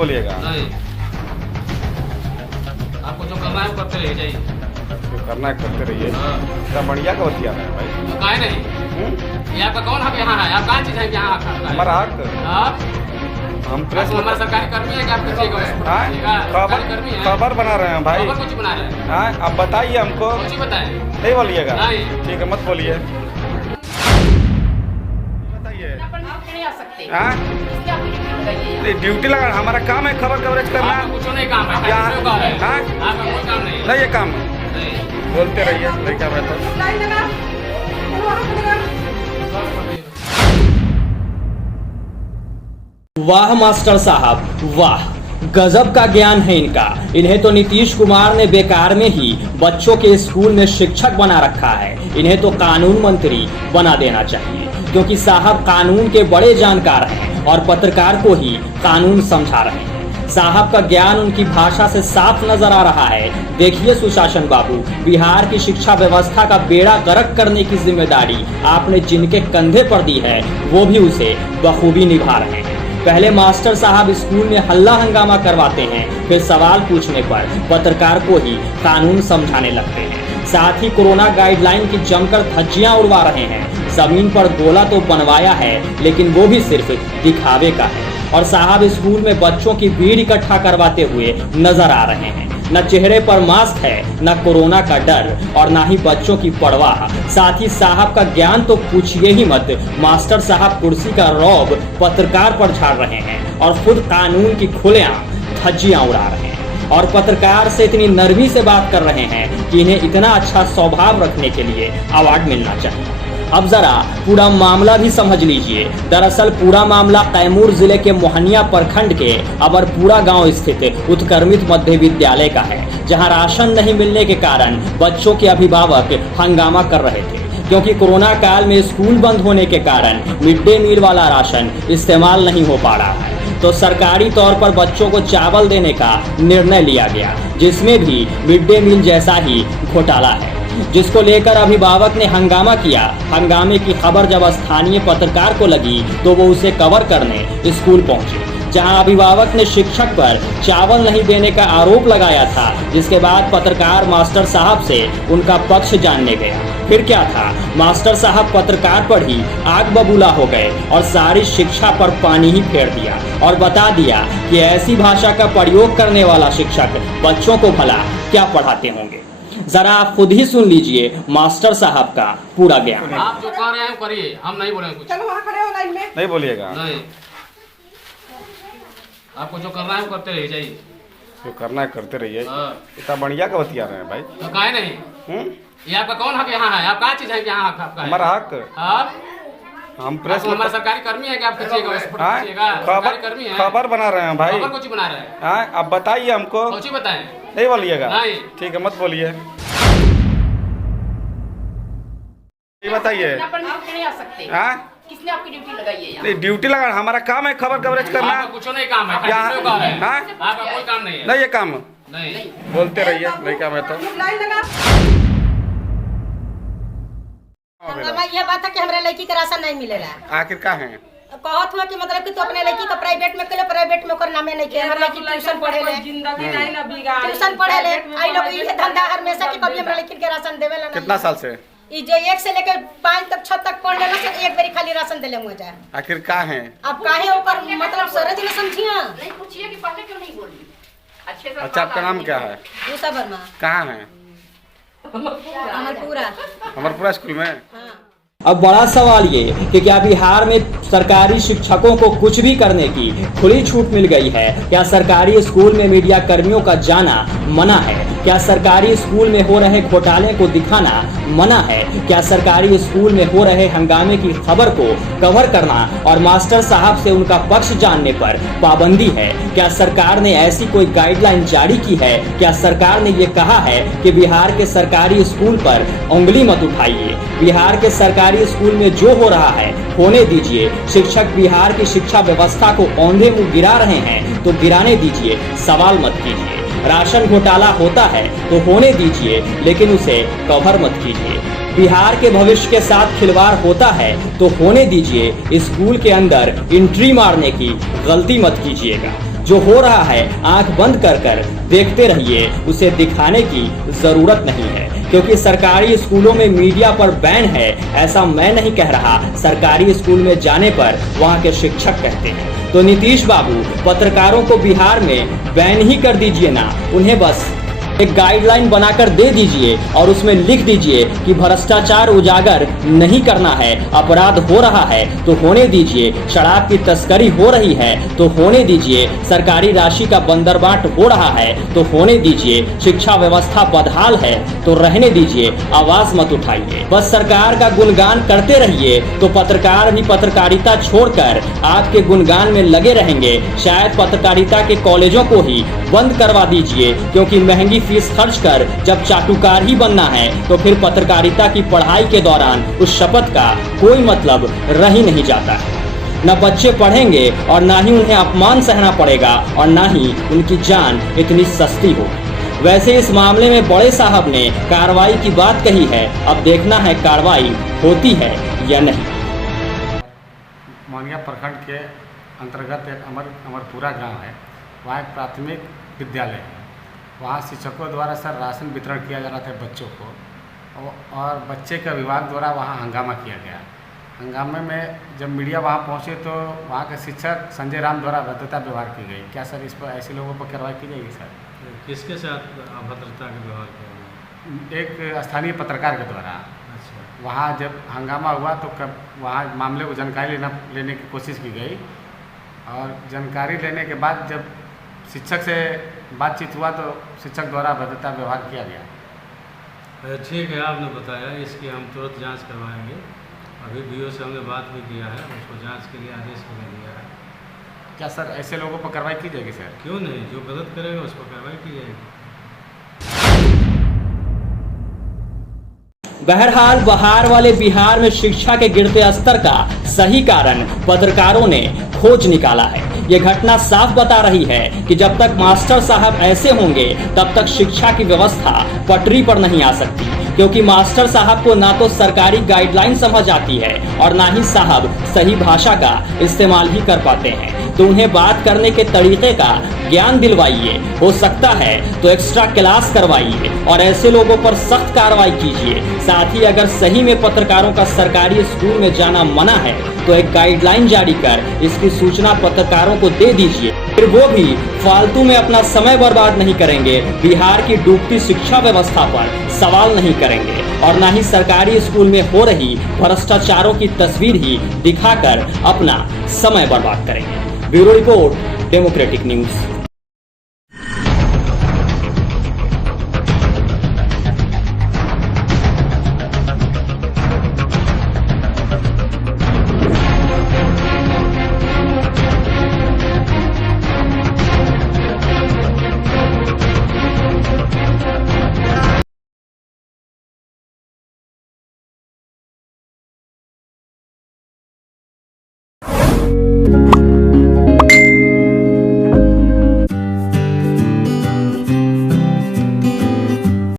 बोलिएगा। नहीं, आपको जो करना है वो करते रहिए जाइए। जो करना है करते रहिए। इतना बढ़िया का बतिया रहे हैं भाई। काहे नहीं? ये आपका कौन हक यहाँ है? आप कहाँ चीज है कि यहाँ हक है? हमारा हक आप हम प्रेस हमारा सरकारी कर्मी है कि आप खबर बना रहे हैं भाई। कुछ बना रहे हैं? हाँ, आप बताइए हमको। कुछ बताए नहीं बोलिएगा। नहीं। ठीक है, मत बोलिए। बताइए। हाँ? नहीं, ड्यूटी लगा, हमारा काम है खबर कवरेज करना। कुछ नहीं काम है। यहाँ आपका हाँ? कोई काम नहीं। नहीं, ये काम नहीं। बोलते रहिए। नहीं क्या मैं तो वाह मास्टर साहब वाह, गजब का ज्ञान है इनका। इन्हें तो नीतीश कुमार ने बेकार में ही बच्चों के स्कूल में शिक्षक बना रखा है। इन्हें तो कानून मंत्री बना देना चाहिए, क्योंकि साहब कानून के बड़े जानकार हैं और पत्रकार को ही कानून समझा रहे हैं। साहब का ज्ञान उनकी भाषा से साफ नजर आ रहा है। देखिए सुशासन बाबू, बिहार की शिक्षा व्यवस्था का बेड़ा गर्क करने की जिम्मेदारी आपने जिनके कंधे पर दी है, वो भी उसे बखूबी निभा रहे हैं। पहले मास्टर साहब स्कूल में हल्ला हंगामा करवाते हैं, फिर सवाल पूछने पर पत्रकार को ही कानून समझाने लगते हैं। साथ ही कोरोना गाइडलाइन की जमकर धज्जियां उड़वा रहे हैं। जमीन पर गोला तो बनवाया है, लेकिन वो भी सिर्फ दिखावे का है। और साहब स्कूल में बच्चों की भीड़ इकट्ठा करवाते हुए नजर आ रहे हैं। न चेहरे पर मास्क है, न कोरोना का डर और न ही बच्चों की परवाह। साथ ही साहब का ज्ञान तो पूछिए ही मत। मास्टर साहब कुर्सी का रौब पत्रकार पर झाड़ रहे हैं और खुद कानून की खुलेआम धज्जियां उड़ा रहे हैं और पत्रकार से इतनी नरमी से बात कर रहे हैं कि इन्हें इतना अच्छा स्वभाव रखने के लिए अवार्ड मिलना चाहिए। अब जरा पूरा मामला भी समझ लीजिए। दरअसल पूरा मामला कैमूर जिले के मोहनिया प्रखंड के अबरपुरा गांव स्थित उत्क्रमित मध्य विद्यालय का है, जहां राशन नहीं मिलने के कारण बच्चों के अभिभावक हंगामा कर रहे थे, क्योंकि कोरोना काल में स्कूल बंद होने के कारण मिड डे मील वाला राशन इस्तेमाल नहीं हो पा रहा है। तो सरकारी तौर पर बच्चों को चावल देने का निर्णय लिया गया, जिसमें भी मिड डे मील जैसा ही घोटाला है, जिसको लेकर अभिभावक ने हंगामा किया। हंगामे की खबर जब स्थानीय पत्रकार को लगी तो वो उसे कवर करने स्कूल पहुंचे, जहां अभिभावक ने शिक्षक पर चावल नहीं देने का आरोप लगाया था। जिसके बाद पत्रकार मास्टर साहब से उनका पक्ष जानने गया। फिर क्या था, मास्टर साहब पत्रकार पर ही आग बबूला हो गए और सारी शिक्षा पर पानी ही फेर दिया और बता दिया कि ऐसी भाषा का प्रयोग करने वाला शिक्षक बच्चों को भला क्या पढ़ाते होंगे। जरा आप खुद ही सुन लीजिए मास्टर साहब का पूरा ज्ञान। आप जो कर रहे हैं करिए, हम नहीं बोलेंगे कुछ। चलो वहाँ खड़े हो लाइन में। नहीं बोलिएगा। नहीं, आपको जो करना है वो करते रहिए जाइए। जो करना है करते रहिए। हाँ। इतना बढ़िया का बतिया रहे हैं भाई। तो काहे नहीं? हम्म? ये आपका कौन हक यहाँ है? आप कहाँ चीज है कि यहाँ हक आपका है? हमारा हक आप हम प्रेस हमारा सरकारी कर्मी है कि आप खींचिएगा? हाँ? सरकारी कर्मी है। खबर बना रहे हैं भाई। खबर कुछ बना रहे हैं? हाँ, आप बताइए हमको। कुछ बताएं। नहीं बोलिएगा। नहीं। ठीक है, मत बोलिए। ये बताइए। आप नहीं आ सकते। हाँ? किसने आपकी ड्यूटी लगाई है यहाँ? नहीं, ड्यूटी लगा, हमारा काम है खबर कवरेज करना। आपका कुछ नहीं काम है। यहाँ हाँ? आपका कोई काम नहीं है। नहीं, ये काम नहीं। बोलते रहिए। नहीं क्या मैं तो लाइन लगा। हंगामा यह बात है कि हमारे लड़की का राशन नहीं मिलेला। आखिर का है कहत हुआ कि मतलब कि तो अपने लड़की का प्राइवेट में करे, प्राइवेट में ओकर नामे नहीं के। हमारे लड़की ट्यूशन पढ़े ले, ट्यूशन पढ़े ले। आई लोग ये धंधा हमेशा कि कभी हमारे लड़की के राशन देवेला नहीं। कितना साल से? ई जो 1 से लेकर 5 तक 6 तक पढ़ लेना से एक बारी खाली राशन देले मुझे। आखिर का है? अब काहे ओकर मतलब सरज न समझिया। नहीं पूछिए कि पहले क्यों नहीं बोली। अच्छे से। अच्छा, आपका नाम क्या है? दूसरा वर्मा। कहाँ है? अमरपुरा। अमरपुरा स्कूल में। हाँ। अब बड़ा सवाल ये कि क्या बिहार में सरकारी शिक्षकों को कुछ भी करने की खुली छूट मिल गई है? क्या सरकारी स्कूल में मीडिया कर्मियों का जाना मना है? क्या सरकारी स्कूल में हो रहे घोटाले को दिखाना मना है? क्या सरकारी स्कूल में हो रहे हंगामे की खबर को कवर करना और मास्टर साहब से उनका पक्ष जानने पर पाबंदी है? क्या सरकार ने ऐसी कोई गाइडलाइन जारी की है? क्या सरकार ने ये कहा है कि बिहार के सरकारी स्कूल पर उंगली मत उठाइए? बिहार के सरकारी स्कूल में जो हो रहा है होने दीजिए। शिक्षक बिहार की शिक्षा व्यवस्था को औंधे मुंह गिरा रहे हैं तो गिराने दीजिए, सवाल मत कीजिए। राशन घोटाला होता है तो होने दीजिए, लेकिन उसे कवर मत कीजिए। बिहार के भविष्य के साथ खिलवाड़ होता है तो होने दीजिए, स्कूल के अंदर एंट्री मारने की गलती मत कीजिएगा। जो हो रहा है आंख बंद कर देखते रहिए, उसे दिखाने की जरूरत नहीं है, क्योंकि सरकारी स्कूलों में मीडिया पर बैन है ऐसा मैं नहीं कह रहा, सरकारी स्कूल में जाने पर वहाँ के शिक्षक कहते हैं। तो नीतीश बाबू, पत्रकारों को बिहार में बैन ही कर दीजिए ना, उन्हें बस एक गाइडलाइन बनाकर दे दीजिए और उसमें लिख दीजिए कि भ्रष्टाचार उजागर नहीं करना है, अपराध हो रहा है तो होने दीजिए, शराब की तस्करी हो रही है तो होने दीजिए, सरकारी राशि का बंदरबाट हो रहा है तो होने दीजिए, शिक्षा व्यवस्था बदहाल है तो रहने दीजिए, आवाज मत उठाइए, बस सरकार का गुणगान करते रहिए। तो पत्रकार भी पत्रकारिता छोड़कर आपके गुणगान में लगे रहेंगे। शायद पत्रकारिता के कॉलेजों को ही बंद करवा दीजिए, क्योंकि महंगी फीस खर्च कर जब चाटुकार ही बनना है तो फिर पत्रकारिता की पढ़ाई के दौरान उस शपथ का कोई मतलब रह ही नहीं जाता है। न बच्चे पढ़ेंगे और ना ही उन्हें अपमान सहना पड़ेगा और ना ही उनकी जान इतनी सस्ती हो। वैसे इस मामले में बड़े साहब ने कार्रवाई की बात कही है, अब देखना है कार्रवाई होती है या नहीं। मोहनिया प्रखंड के अंतर्गत एक अमरपुरा गांव है, वहाँ एक प्राथमिक विद्यालय है। वहाँ शिक्षकों द्वारा सर राशन वितरण किया जा रहा था बच्चों को, और बच्चे के अभिभावक द्वारा वहाँ हंगामा किया गया। हंगामे में जब मीडिया वहाँ पहुँचे तो वहाँ के शिक्षक संजय राम द्वारा अभद्रता व्यवहार की गई। क्या सर इस पर ऐसे लोगों पर कार्रवाई की जाएगी सर? किसके साथ अभद्रता का व्यवहार किया गया? एक स्थानीय पत्रकार के द्वारा। अच्छा, वहाँ जब हंगामा हुआ तो वहाँ मामले को जानकारी लेने की कोशिश की गई, और जानकारी लेने के बाद जब शिक्षक से बातचीत हुआ तो शिक्षक द्वारा अभद्रता व्यवहार किया गया। ठीक है, आपने बताया, इसकी हम तुरंत जांच करवाएंगे। अभी बीओ से हमने बात भी किया है, उसको जांच के लिए आदेश भी दिया है। क्या सर ऐसे लोगों पर कार्रवाई की जाएगी सर? क्यों नहीं, जो गलत करेगा उस पर कार्रवाई की जाएगी। बहरहाल बहार वाले बिहार में शिक्षा के गिरते स्तर का सही कारण पत्रकारों ने खोज निकाला है। ये घटना साफ बता रही है कि जब तक मास्टर साहब ऐसे होंगे तब तक शिक्षा की व्यवस्था पटरी पर नहीं आ सकती, क्योंकि मास्टर साहब को ना तो सरकारी गाइडलाइन समझ आती है और ना ही साहब सही भाषा का इस्तेमाल ही कर पाते हैं। तो उन्हें बात करने के तरीके का ज्ञान दिलवाइए, हो सकता है तो एक्स्ट्रा क्लास करवाइए और ऐसे लोगों पर सख्त कार्रवाई कीजिए। साथ ही अगर सही में पत्रकारों का सरकारी स्कूल में जाना मना है तो एक गाइडलाइन जारी कर इसकी सूचना पत्रकारों को दे दीजिए, फिर वो भी फालतू में अपना समय बर्बाद नहीं करेंगे, बिहार की डूबती शिक्षा व्यवस्था पर सवाल नहीं करेंगे और ना ही सरकारी स्कूल में हो रही भ्रष्टाचारों की तस्वीर ही दिखाकर अपना समय बर्बाद करेंगे। Bureau report, democratic news.